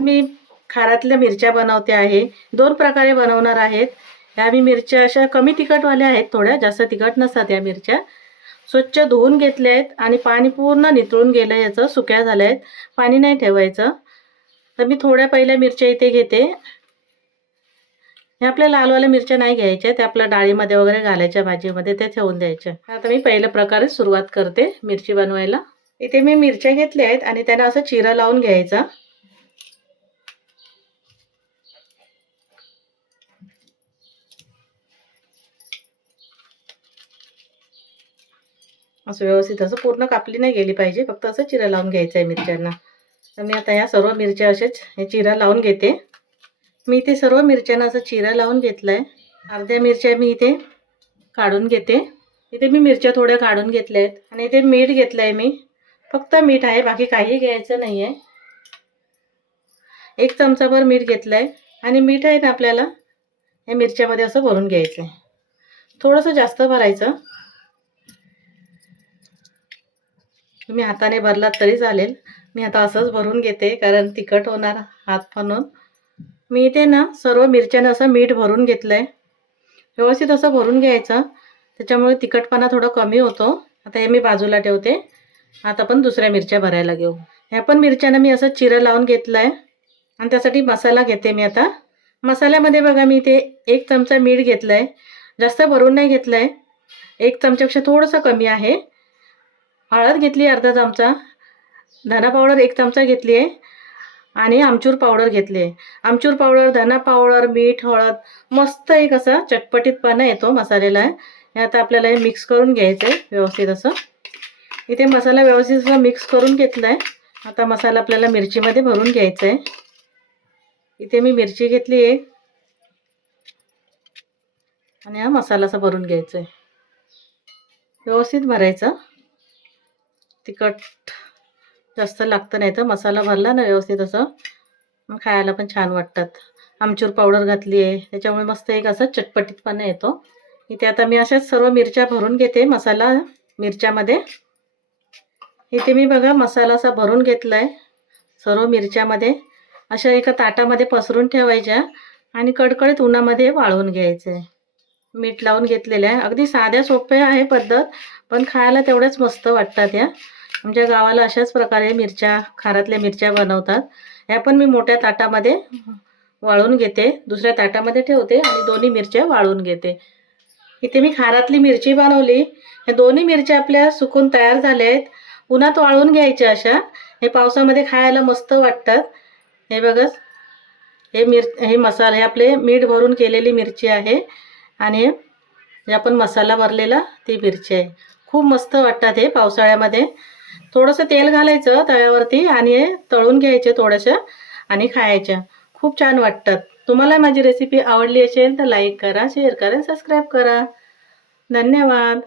आज मी खारातल्या मिरच्या बनवते आहे. दोन प्रकारे बनवणार आहेत. ह्या मी मिरच्या अशा कमी तिखटवाल्या आहेत. थोड्या जास्त तिखट नसतात या मिरच्या. स्वच्छ धुवून घेतल्या आहेत आणि पाणी पूर्ण नितळून गेलं याचं सुक्या झाल्या आहेत. पाणी नाही ठेवायचं. तर मी थोड्या पहिल्या मिरच्या इथे घेते. हे आपल्या लालवाल्या मिरच्या नाही घ्यायच्या. त्या आपल्या डाळीमध्ये वगैरे घालायच्या भाजीमध्ये त्या ठेवून द्यायच्या. आता मी पहिल्या प्रकारे सुरुवात करते मिरची बनवायला. इथे मी मिरच्या घेतल्या आहेत आणि त्यांना असं चिरा लावून घ्यायचा. असं व्यवस्थित असं पूर्ण कापली नाही गेली पाहिजे. फक्त असं चिरा लावून घ्यायचं आहे मिरच्यांना. तर मी आता या सर्व मिरच्या असेच हे चिरा लावून घेते. मी इथे सर्व मिरच्यांना असं चिरा लावून घेतला आहे अर्ध्या मिरच्या मी इथे काढून घेते. इथे मी मिरच्या थोड्या काढून घेतल्या आहेत आणि इथे मीठ घेतलं आहे मी. फक्त मीठ आहे बाकी काही घ्यायचं नाही आहे एक चमचाभर मीठ घेतलं आहे आणि मीठ आहे ना आपल्याला या मिरच्यामध्ये असं भरून घ्यायचं आहे थोडंसं जास्त भरायचं. तुम्ही हाताने भरलात तरी चालेल. मी आता असंच भरून घेते कारण तिखट होणार हात म्हणून. मी इथे ना सर्व मिरच्यानं असं मीठ भरून घेतलं आहे व्यवस्थित असं भरून घ्यायचं. त्याच्यामुळे तिखटपणा थोडा कमी होतो. आता हे मी बाजूला ठेवते. आता आपण दुसऱ्या मिरच्या भरायला घेऊ. ह्या पण मिरच्यानं मी असं चिरं लावून घेतलं आहे आणि त्यासाठी मसाला घेते मी आता. मसाल्यामध्ये बघा मी इथे एक चमचा मीठ घेतलं आहे जास्त भरून नाही घेतलं आहे एक चमच्यापेक्षा थोडंसं कमी आहे. हळद घेतली अर्धा चमचा. धना पावडर एक चमचा घेतली आहे. आणि आमचूर पावडर घेतली आहे. आमचूर पावडर धना पावडर मीठ हळद मस्त एक असा चटपटीतपणा येतो मसाल्याला. हे आता आपल्याला हे मिक्स करून घ्यायचं आहे व्यवस्थित असं. इथे मसाला व्यवस्थित असं मिक्स करून घेतला आहे. आता मसाला आपल्याला मिरचीमध्ये भरून घ्यायचा आहे. इथे मी मिरची घेतली आहे. आणि हा मसाला असा भरून घ्यायचा आहे. व्यवस्थित भरायचं. तिखट जास्त लागतं नाही तर मसाला भरला ना व्यवस्थित असं. मग खायला पण छान वाटतात. आमचूर पावडर घातली आहे. त्याच्यामुळे मस्त एक असं चटपटीतपणा येतो. इथे आता मी अशाच सर्व मिरच्या भरून घेते. मसाला मिरच्यामध्ये. इथे मी बघा मसाला असा भरून घेतला आहे सर्व मिरच्यामध्ये. अशा एका ताटामध्ये पसरून ठेवायच्या आणि कडकडीत उन्हामध्ये वाळवून घ्यायचे. मीठ लावून घेतलेलं आहे. अगदी साध्या सोप्या आहे पद्धत पण खायला तेवढ्याच मस्त वाटतात या. आमच्या गावाला अशाच प्रकारे मिरच्या खारातल्या मिरच्या बनवतात. ह्या पण मी मोठ्या ताटामध्ये वाळून घेते. दुसऱ्या ताटामध्ये ठेवते आणि दोन्ही मिरच्या वाळून घेते. इथे मी खारातली मिरची बनवली. ह्या दोन्ही मिरच्या आपल्या सुकून तयार झाल्या आहेत. उन्हात वाळून घ्यायच्या अशा. हे पावसामध्ये खायला मस्त वाटतात. हे बघच. हे मिर हे मसाले आपले मीठ भरून केलेली मिरची आहे. आणि हे आपण मसाला भरलेला ती मिरची आहे. खूप मस्त वाटतात हे पावसाळ्यामध्ये. थोडंसं तेल घालायचं तव्यावरती आणि हे तळून घ्यायचे थोडंसं आणि खायच्या खूप छान वाटतात. तुम्हाला माझी रेसिपी आवडली असेल तर लाईक करा शेअर करा सबस्क्राईब करा. धन्यवाद.